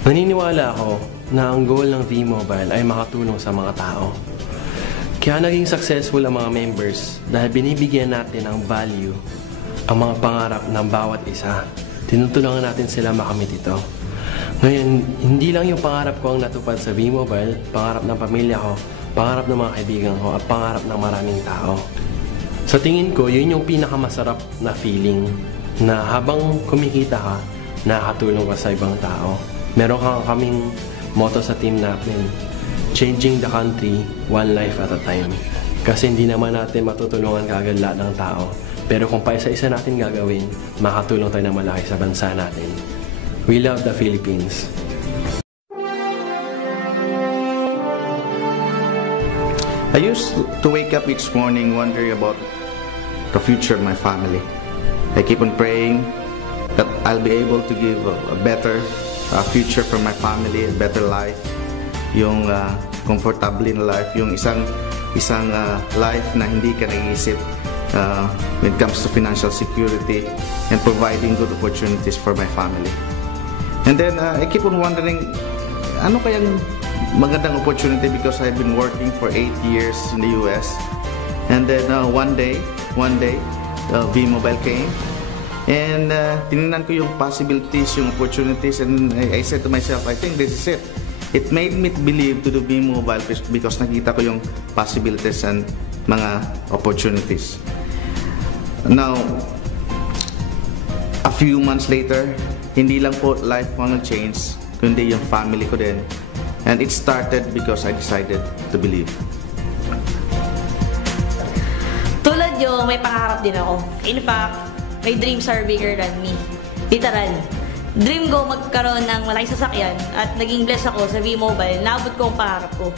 Naniniwala ako na ang goal ng V-Mobile ay makatulong sa mga tao. Kaya naging successful ang mga members dahil binibigyan natin ng value ang mga pangarap ng bawat isa. Tinutulungan natin sila makamit ito. Ngayon, hindi lang yung pangarap ko ang natupad sa V-Mobile, pangarap ng pamilya ko, pangarap ng mga kaibigan ko, at pangarap ng maraming tao. Sa tingin ko, yun yung pinakamasarap na feeling na habang kumikita ka, nakakatulong ka sa ibang tao. Meron kaming motto sa team natin, changing the country, one life at a time. Kasi hindi naman natin matutulungan kaagad lahat ng tao. Pero kung paisa-isa natin gagawin, makatulong tayo ng malaki sa bansa natin. We love the Philippines. I used to wake up each morning wondering about the future of my family. I keep on praying that I'll be able to give a better future for my family, a better life, yung comfortable in life, yung isang life na hindi ka nag-iisip when it comes to financial security and providing good opportunities for my family. And then I keep on wondering, ano kayang magandang opportunity, because I've been working for 8 years in the US, and then one day V-Mobile came. And tinignan ko yung possibilities, yung opportunities, and I said to myself, I think this is it. It made me believe to do V-Mobile because nakita ko yung possibilities and mga opportunities. Now, a few months later, hindi lang po life ko nag-change, kundi yung family ko din. And it started because I decided to believe. Tulad yung may pangarap din ako. In fact, my dreams are bigger than me. Literal. Dream ko magkaroon ng malaking sasakyan at naging blessed ako sa V-Mobile. Naabot ko ang pangarap ko.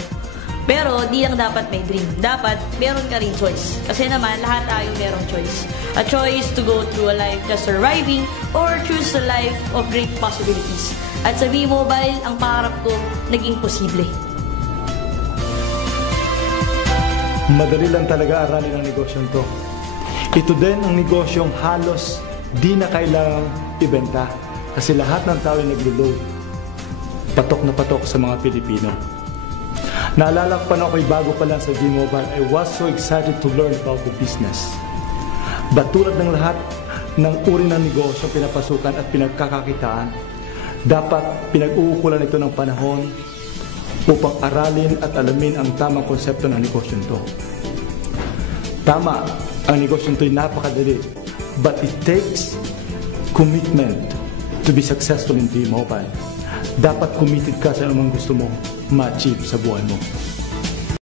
Pero di lang dapat may dream. Dapat meron ka rin choice. Kasi naman lahat tayo merong choice. A choice to go through a life just surviving or choose a life of great possibilities. At sa V-Mobile, ang pangarap ko naging posible. Madali lang talaga aralin ang negosyong to. Ito din ang negosyong halos di na kailangang ibenta kasi lahat ng tao ay naglo-load. Patok na patok sa mga Pilipino. Naalala ko pa na ako'y bago pa lang sa V-Mobile, I was so excited to learn about the business. But tulad ng lahat ng uri ng negosyo pinapasukan at pinagkakakitaan, dapat pinag-uukulan ito ng panahon upang aralin at alamin ang tamang konsepto ng negosyong to. Tama, ang negosyong ito'y napakadali, but it takes commitment to be successful in V-Mobile. Dapat committed ka sa anumang gusto mo ma-achieve sa buhay mo.